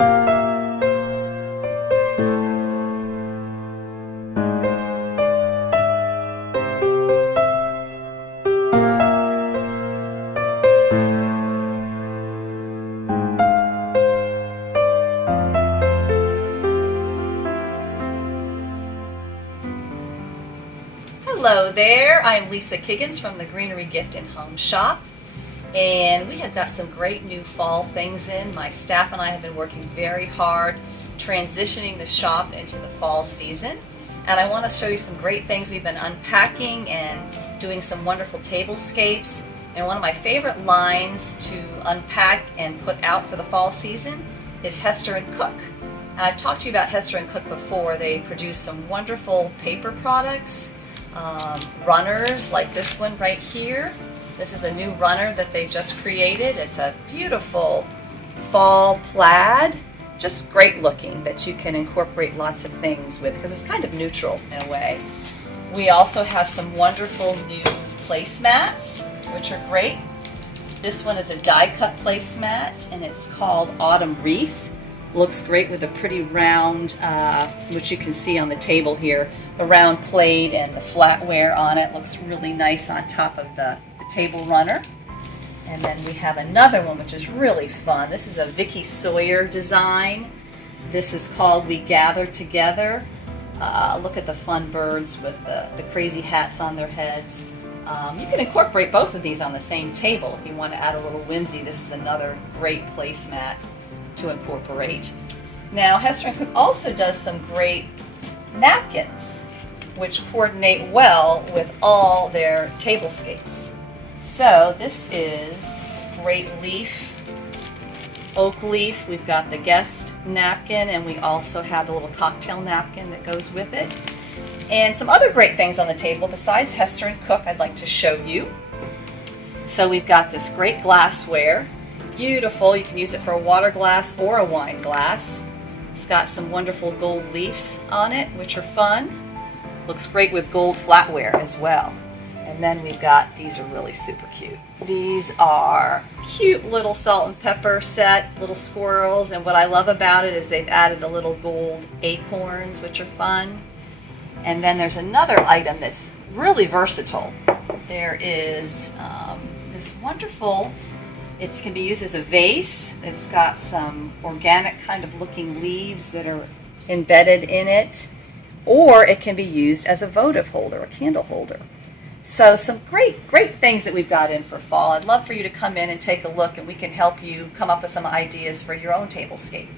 Hello there, I'm Lisa Kiggins from the Greenery Gift and Home Shop, and we have got some great new fall things in. My staff and I have been working very hard transitioning the shop into the fall season, and I want to show you some great things we've been unpacking and doing some wonderful tablescapes. And one of my favorite lines to unpack and put out for the fall season is Hester Cook. And I've talked to you about Hester Cook before. They produce some wonderful paper products. Runners like this one right here. This is a new runner that they just created. It's a beautiful fall plaid, just great looking, that you can incorporate lots of things with because it's kind of neutral in a way. We also have some wonderful new placemats, which are great. This one is a die cut placemat and it's called Autumn Wreath. Looks great with a pretty round, which you can see on the table here, the round plaid and the flatware on it. Looks really nice on top of the table runner. And then we have another one which is really fun. This is a Vicky Sawyer design. This is called We Gather Together. Look at the fun birds with the crazy hats on their heads. You can incorporate both of these on the same table if you want to add a little whimsy. This is another great placemat to incorporate. Now Hester Cook also does some great napkins which coordinate well with all their tablescapes. So this is great leaf, oak leaf. We've got the guest napkin and we also have the little cocktail napkin that goes with it. And some other great things on the table besides Hester Cook I'd like to show you. So we've got this great glassware. Beautiful. You can use it for a water glass or a wine glass. It's got some wonderful gold leaves on it, which are fun. Looks great with gold flatware as well. And then we've got, these are really super cute. These are cute little salt and pepper set, little squirrels, and what I love about it is they've added the little gold acorns, which are fun. And then there's another item that's really versatile. There is this wonderful, it can be used as a vase. It's got some organic kind of looking leaves that are embedded in it, or it can be used as a votive holder, a candle holder. So some great things that we've got in for fall. I'd love for you to come in and take a look and we can help you come up with some ideas for your own tablescape.